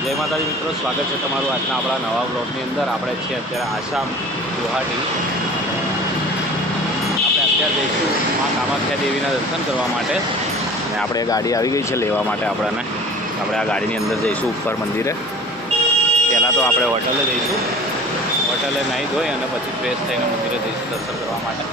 જય માતાજી મિત્રો, સ્વાગત છે તમારું આજના આપણા નવા બ્લોગની અંદર। આપણે છીએ અત્યારે આસામ ગુવાહાટી। આપણે અત્યારે જઈશું મા કામાખ્યા દેવીના દર્શન કરવા માટે અને આપણે ગાડી આવી ગઈ છે લેવા માટે આપણને। આપણે આ ગાડીની અંદર જઈશું ઉપર મંદિરે। પહેલાં તો આપણે હોટલે જઈશું, હોટલે નાહી ધોઈ અને પછી ફ્રેશ થઈને મંદિરે જઈશું દર્શન કરવા માટે।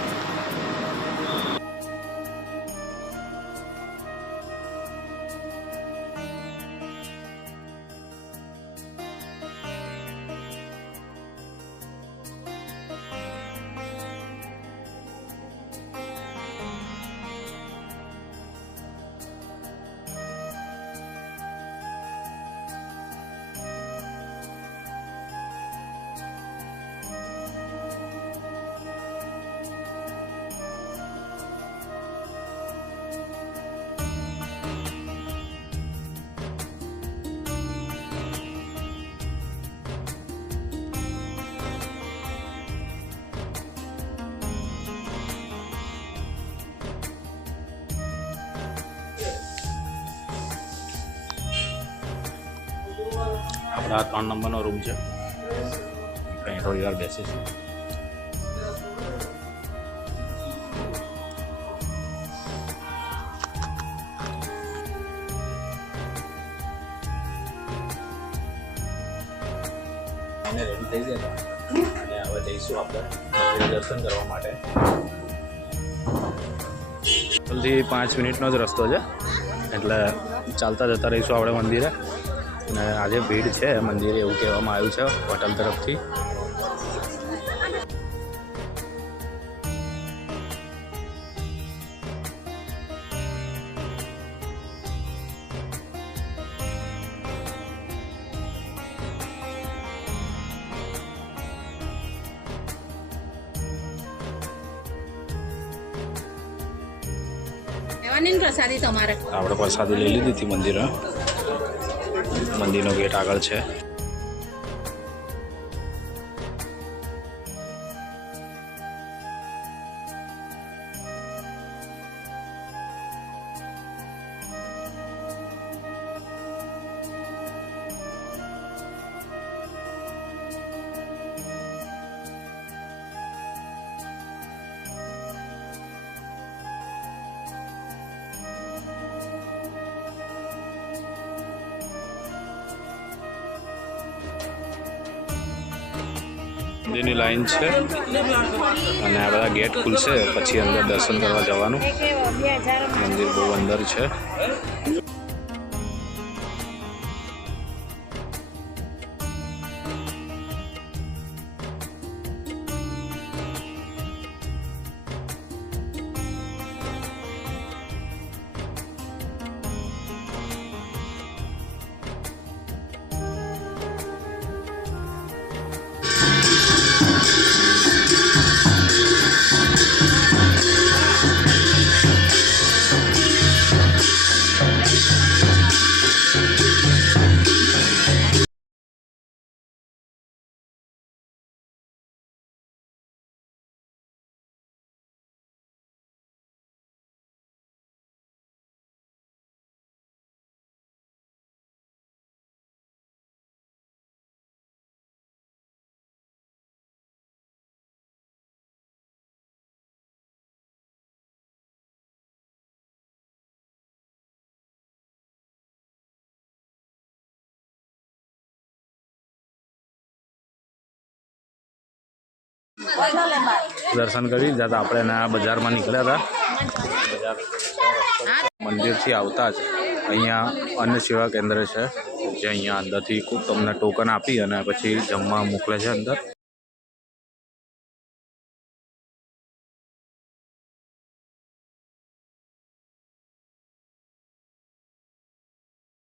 આપણા 3 નંબરનો રૂમ છે, અહીં થોડી વાર બેસીશું। અને રેડી થઈ ગયા અને હવે જઈશું આપણે દર્શન કરવા માટે। જલ્દી 5 મિનિટનો જ રસ્તો છે, એટલે ચાલતા જતા રહીશું આપણે મંદિરે। અને આજે ભીડ છે મંદિરે એવું કહેવામાં આવ્યું છે હોટલ તરફથી। પ્રસાદી તમારે આપણે પ્રસાદી લઈ લીધી હતી મંદિરે, મંદિરનો ગેટ આગળ છે। મંદિરની લાઈન છે અને આ બધા ગેટ ખુલશે પછી અંદર દર્શન કરવા જવાનું। મંદિર બહુ અંદર છે। દર્શન કરી જતા આપણે આ બજારમાં નીકળ્યા હતા। બજાર મંદિરથી આવતા જ અહીંયા અન્ન સેવા કેન્દ્ર છે, જે અહીંયા અંદરથી તમને ટોકન આપી અને પછી જમવા મોકલે છે અંદર।